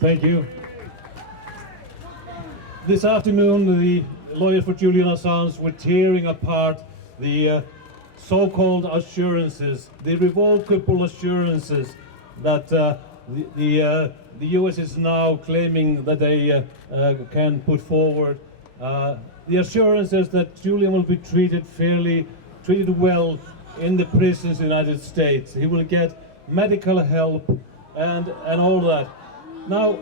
Thank you. This afternoon, the lawyers for Julian Assange were tearing apart the so-called assurances, the revocable assurances that the US is now claiming that they can put forward. The assurances that Julian will be treated fairly, treated well in the prisons in the United States. He will get medical help and all that. Now,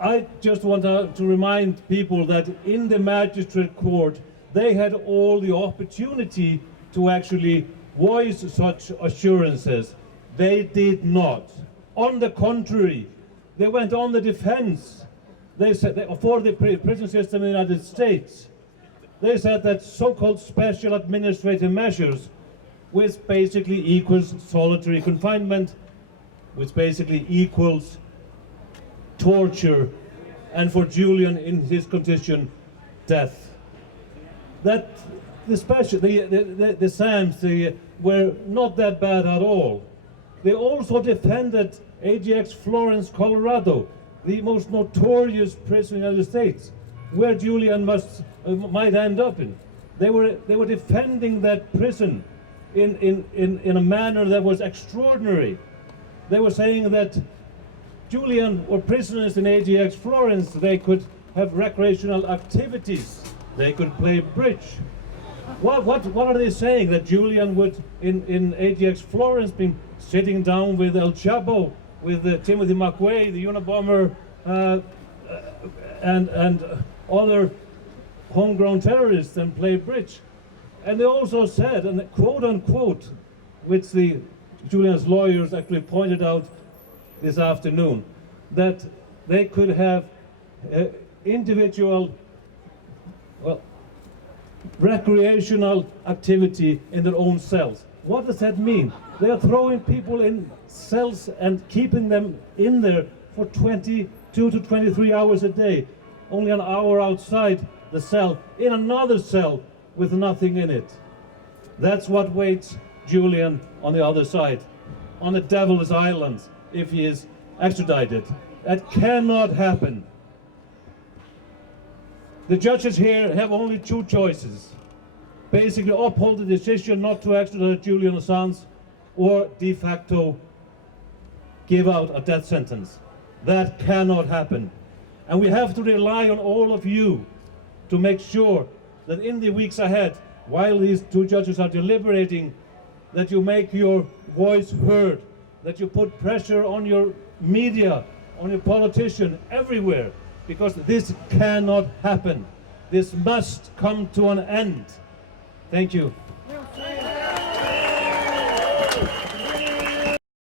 I just want to remind people that in the magistrate court, they had all the opportunity to actually voice such assurances. They did not. On the contrary, they went on the defense. They said that for the prison system in the United States, they said that so-called special administrative measures, which basically equals solitary confinement, which basically equals torture, and for Julian in his condition, death. That the SAMs were not that bad at all. They also defended AGX Florence, Colorado, the most notorious prison in the United States, where Julian might end up in. They were defending that prison in a manner that was extraordinary. They were saying that Julian or prisoners in AGX Florence, they could have recreational activities. They could play bridge. What are they saying? That Julian would in AGX Florence be sitting down with El Chapo, with Timothy McVeigh, the Unabomber, and other homegrown terrorists, and play bridge. And they also said, and quote unquote, which the Julian's lawyers actually pointed out this afternoon, that they could have individual, recreational activity in their own cells. What does that mean? They are throwing people in cells and keeping them in there for 22 to 23 hours a day, only an hour outside the cell, in another cell with nothing in it. That's what waits Julian on the other side, on the Devil's Islands, if he is extradited. That cannot happen. The judges here have only two choices. Basically uphold the decision not to extradite Julian Assange, or de facto give out a death sentence. That cannot happen. And we have to rely on all of you to make sure that in the weeks ahead, while these two judges are deliberating, that you make your voice heard, that you put pressure on your media, on your politician, everywhere, because this cannot happen. This must come to an end. Thank you.